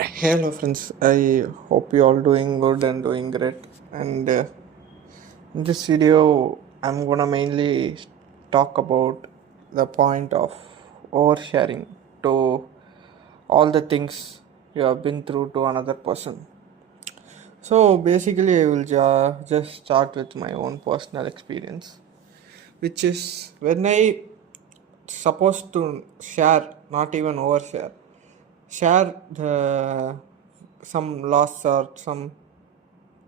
Hello friends, I hope you all doing good and doing great. And in this video, I'm gonna mainly talk about the point of oversharing to all the things you have been through to another person. So basically, I will just start with my own personal experience, which is when I supposed to share, not even overshare, share the some loss or some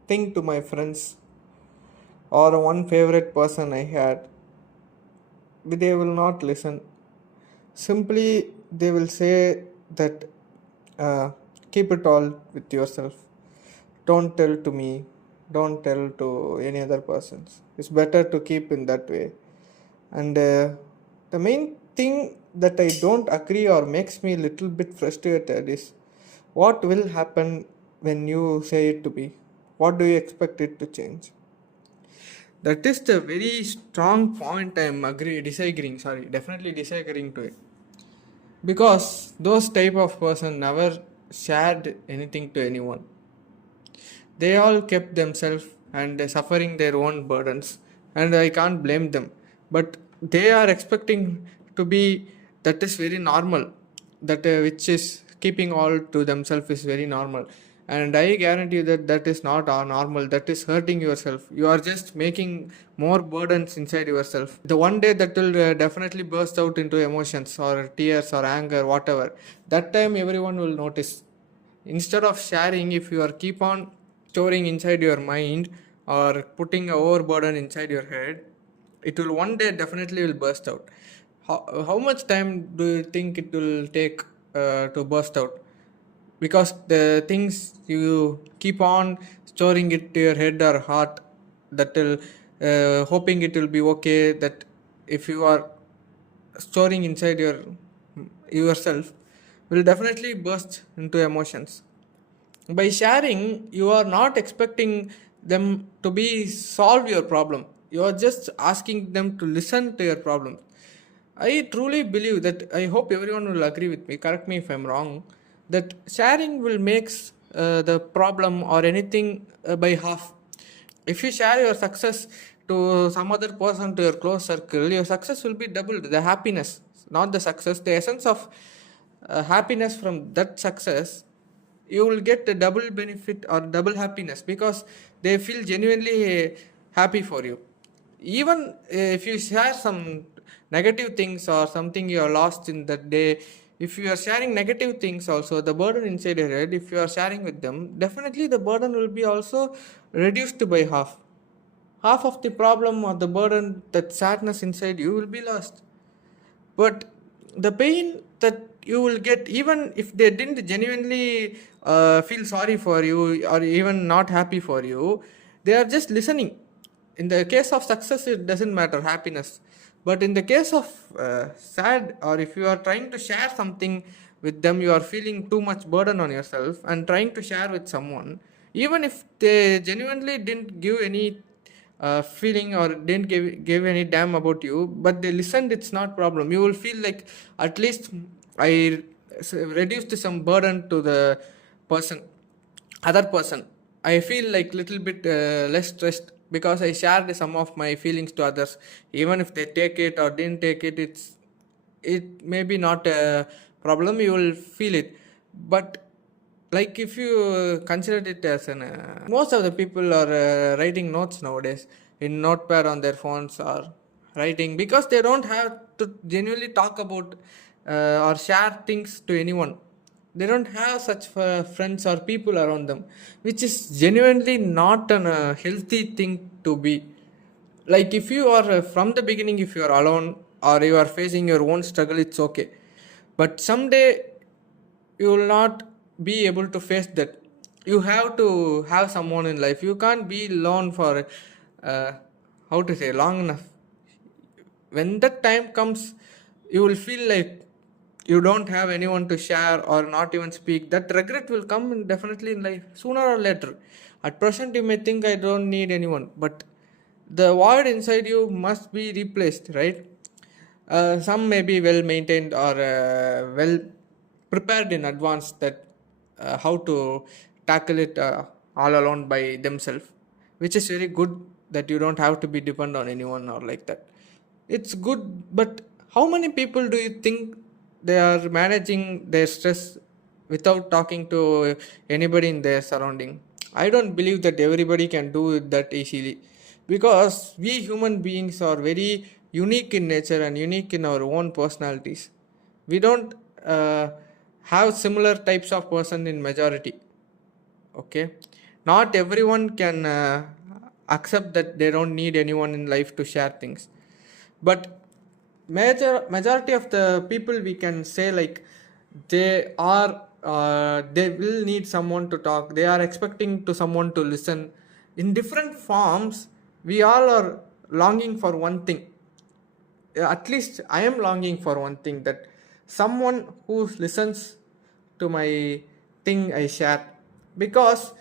thing to my friends or one favorite person I had, they will not listen. Simply, they will say that keep it all with yourself. Don't tell to me. Don't tell to any other persons. It's better to keep in that way. And the main thing that I don't agree or makes me a little bit frustrated is what will happen when you say it to me. What do you expect it to change? That is the very strong point I'm disagreeing, sorry, definitely disagreeing to it. Because those type of person never shared anything to anyone. They all kept themselves and suffering their own burdens, and I can't blame them. But they are expecting to be that is very normal, that which is keeping all to themselves is very normal. And I guarantee you that that is not normal. That is hurting yourself. You are just making more burdens inside yourself. The one day that will definitely burst out into emotions or tears or anger, whatever. That time everyone will notice. Instead of sharing, if you are keep on storing inside your mind or putting a overburden inside your head, it will one day definitely will burst out. How much time do you think it will take to burst out? Because the things you keep on storing it to your head or heart, that will hoping it will be okay, that if you are storing inside yourself, will definitely burst into emotions. By sharing, you are not expecting them to be solve your problem. You are just asking them to listen to your problem. I truly believe that, I hope everyone will agree with me, correct me if I'm wrong, that sharing will makes the problem or anything by half. If you share your success to some other person, to your close circle, your success will be doubled. The happiness, not the success, the essence of happiness from that success, you will get a double benefit or double happiness, because they feel genuinely happy for you. Even if you share some negative things or something you are lost in that day, if you are sharing negative things also, the burden inside your head, if you are sharing with them, definitely the burden will be also reduced by half of the problem or the burden, that sadness inside you will be lost. But the pain that you will get, even if they didn't genuinely feel sorry for you or even not happy for you, they are just listening. In the case of success, it doesn't matter, happiness. But in the case of sad, or if you are trying to share something with them, you are feeling too much burden on yourself and trying to share with someone, even if they genuinely didn't give any feeling or didn't give any damn about you, but they listened, it's not problem. You will feel like, at least I reduced some burden to the person, other person. I feel like little bit less stressed because I shared some of my feelings to others. Even if they take it or didn't take it, it may be not a problem, you will feel it. But like, if you consider it as an most of the people are writing notes nowadays in notepad on their phones, or writing because they don't have to genuinely talk about or share things to anyone. They don't have such friends or people around them, which is genuinely not a healthy thing to be. Like, if you are from the beginning, if you are alone or you are facing your own struggle, it's okay. But someday you will not be able to face that. You have to have someone in life. You can't be alone for uh, how to say, long enough. When that time comes, you will feel like you don't have anyone to share or not even speak. That regret will come definitely in life, sooner or later. At present, you may think, I don't need anyone, but the void inside you must be replaced, right? Some may be well maintained or well prepared in advance, that how to tackle it all alone by themselves, which is very good that you don't have to be dependent on anyone or like that. It's good, but how many people do you think they are managing their stress without talking to anybody in their surrounding? I don't believe that everybody can do it that easily, because we human beings are very unique in nature and unique in our own personalities. We don't uh, have similar types of person in majority. Okay, not everyone can accept that they don't need anyone in life to share things, but majority of the people, we can say, like, they will need someone to talk, they are expecting to someone to listen in different forms. We all are longing for one thing. At least I am longing for one thing, that someone who listens to my thing I share. Because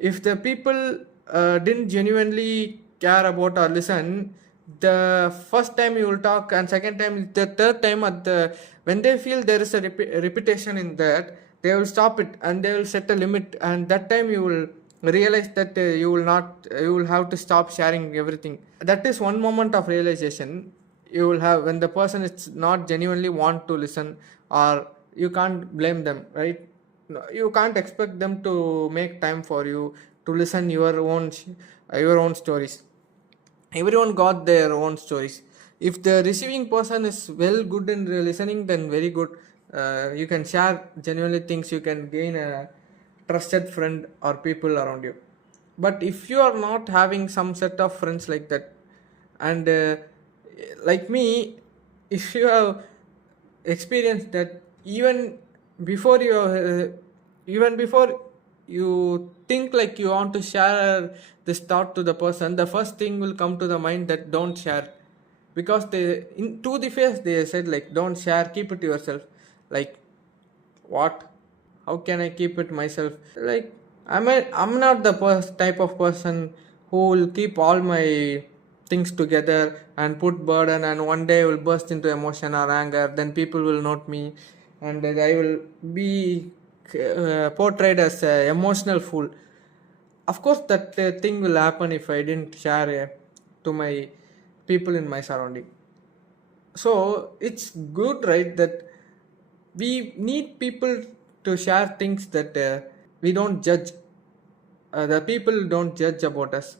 if the people didn't genuinely care about or listen, the first time you will talk, and second time, the third time, at the when they feel there is a repetition in that, they will stop it and they will set a limit, and that time you will realize that you will have to stop sharing everything. That is one moment of realization you will have, when the person is not genuinely want to listen, or you can't blame them, right? No, you can't expect them to make time for you to listen your own stories. Everyone got their own stories. If the receiving person is well good in listening, then very good. You can share genuinely things, you can gain a trusted friend or people around you. But if you are not having some set of friends like that, and like me, if you have experienced that, before you even before you think like you want to share this thought to the person, the first thing will come to the mind that don't share. Because they, to the face, they said like, don't share, keep it to yourself. Like, what? How can I keep it myself? Like, I'm not the type of person who will keep all my things together and put burden, and one day I will burst into emotion or anger, then people will note me, and then I will be portrayed as an emotional fool. Of course that thing will happen if I didn't share to my people in my surrounding. So it's good, right, that we need people to share things, that we don't judge, the people don't judge about us.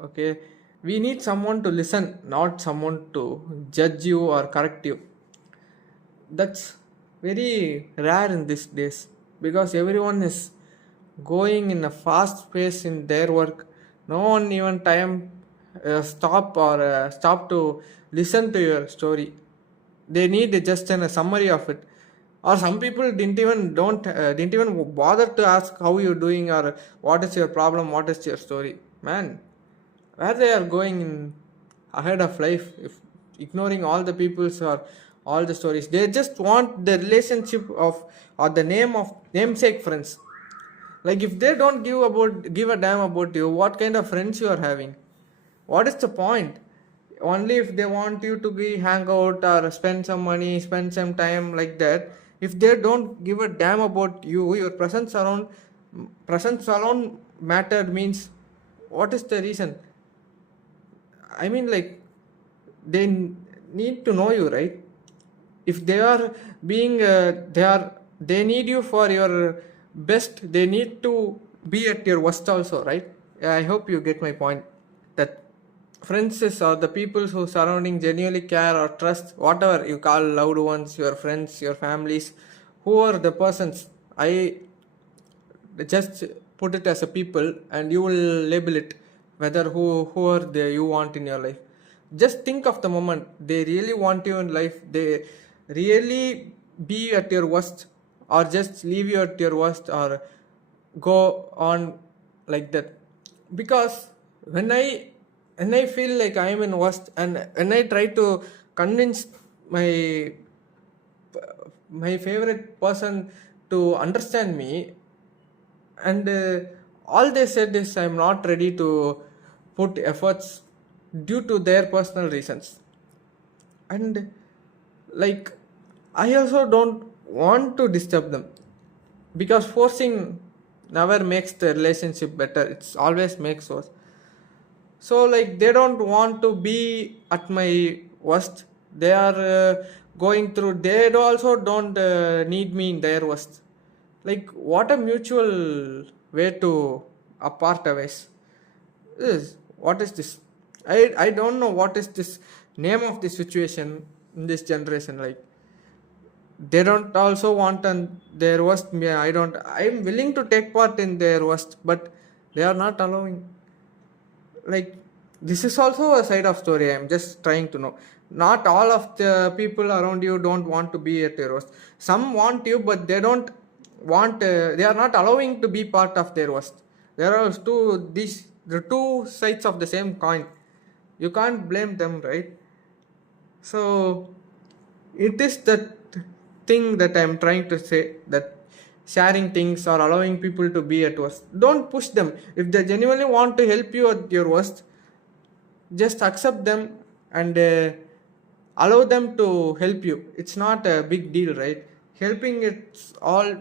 Okay, we need someone to listen, not someone to judge you or correct you. That's very rare in these days, because everyone is going in a fast pace in their work. No one even time stop to listen to your story. They need just a summary of it. Or some people didn't even bother to ask how you're doing, or what is your problem, what is your story. Man, where they are going in ahead of life, if ignoring all the people's or all the stories, they just want the relationship of, or the name of namesake friends. Like, if they don't give a damn about you, what kind of friends you are having? What is the point? Only if they want you to be hang out or spend some money, spend some time like that. If they don't give a damn about you, your presence alone mattered means, what is the reason? I mean, like, they need to know you, right? If they are they need you for your best, they need to be at your worst also, right? Yeah, I hope you get my point. That friends or the people who surrounding genuinely care or trust, whatever you call loved ones, your friends, your families, who are the persons, I just put it as a people, and you will label it whether who are they you want in your life. Just think of the moment they really want you in life, they really be at your worst, or just leave you at your worst, or go on like that. Because when i when I feel like I am in worst, and when I try to convince my my favorite person to understand me, and all they said is I'm not ready to put efforts due to their personal reasons. And, like, I also don't want to disturb them. because forcing never makes the relationship better, it's always makes worse. So like they don't want to be at my worst, they are going through, they also don't need me in their worst. Like what a mutual way to apart ways. What is this? I don't know what is this name of this situation in this generation. Like they don't also want and their worst. Yeah, I'm willing to take part in their worst, but they are not allowing. Like this is also a side of story, I'm just trying to know. Not all of the people around you don't want to be at your worst. Some want you, but they don't want, they are not allowing to be part of their worst. There are the two sides of the same coin. You can't blame them, right? So it is that thing that I'm trying to say, that sharing things or allowing people to be at worst. Don't push them. If they genuinely want to help you at your worst, just accept them and allow them to help you. It's not a big deal, right? Helping, it's all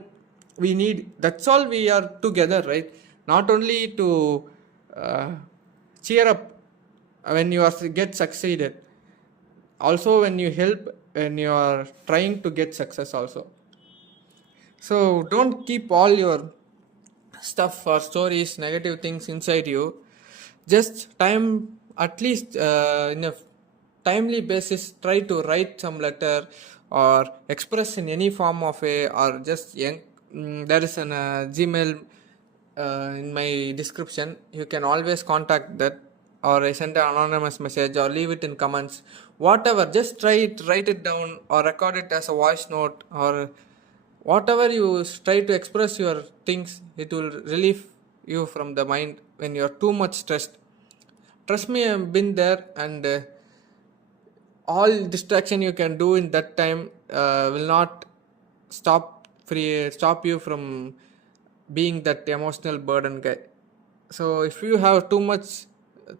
we need. That's all we are together, right? Not only to uh, cheer up when you are get succeeded, also when you help when you are trying to get success also. So don't keep all your stuff or stories, negative things inside you. Just time, at least in a timely basis, try to write some letter or express in any form of a, or just there is an Gmail in my description. You can always contact that, or I send an anonymous message or leave it in comments. Whatever, just try it, write it down or record it as a voice note, or whatever you try to express your things, it will relieve you from the mind when you are too much stressed. Trust me, I've been there, and all distraction you can do in that time will not stop you from being that emotional burden guy. So if you have too much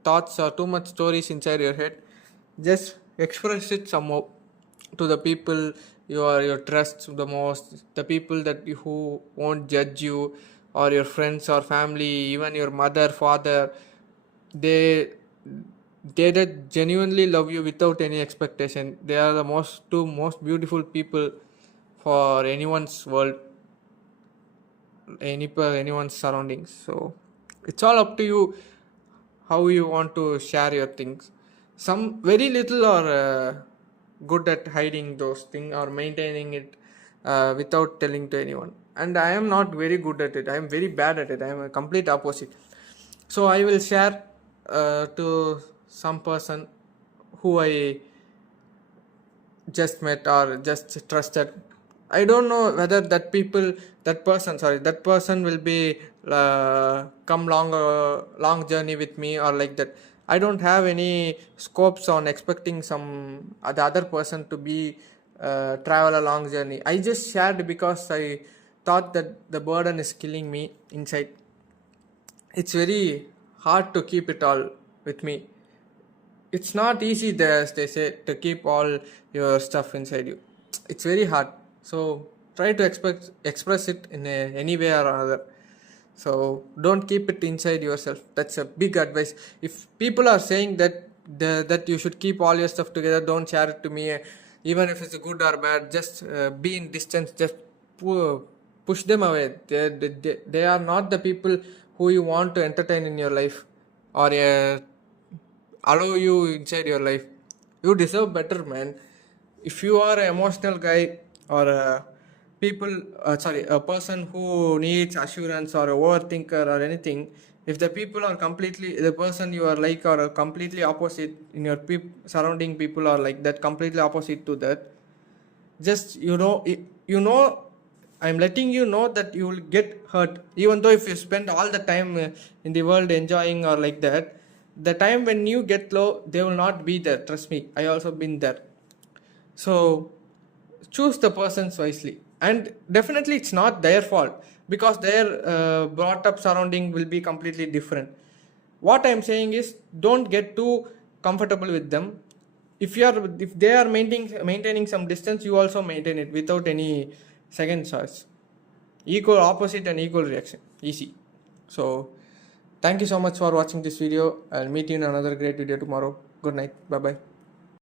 thoughts or too much stories inside your head, just express it somehow to the people you trust the most, the people who won't judge you, or your friends or family, even your mother, father. They they that genuinely love you without any expectation. They are the most beautiful people for anyone's world, anyone's surroundings. So it's all up to you how you want to share your things. Some very little are good at hiding those things or maintaining it without telling to anyone, and I am not very good at it. I am very bad at it. I am a complete opposite. So I will share to some person who I just met or just trusted. I don't know whether that person will be come long journey with me or like that. I don't have any scopes on expecting some the other person to be travel a long journey. I just shared because I thought that the burden is killing me inside. It's very hard to keep it all with me. It's not easy, as they say, to keep all your stuff inside you. It's very hard. So try to express it in any way or other. So don't keep it inside yourself. That's a big advice. If people are saying that you should keep all your stuff together, don't share it to me, even if it's good or bad. Just be in distance. Just push them away. They are not the people who you want to entertain in your life, or allow you inside your life. You deserve better, man. If you are an emotional guy, or a person who needs assurance, or a overthinker or anything, if the people are completely, the person you are like, or completely opposite in your surrounding people are like that, completely opposite to that, just I'm letting you know that you will get hurt. Even though if you spend all the time in the world enjoying or like that, the time when you get low, they will not be there. Trust me, I also been there. So choose the persons wisely, and definitely it's not their fault, because their brought up surrounding will be completely different. What I'm saying is, don't get too comfortable with them. If they are maintaining some distance, you also maintain it without any second choice. Equal opposite and equal reaction, easy. So thank you so much for watching this video. I'll meet you in another great video tomorrow. Good night. Bye bye.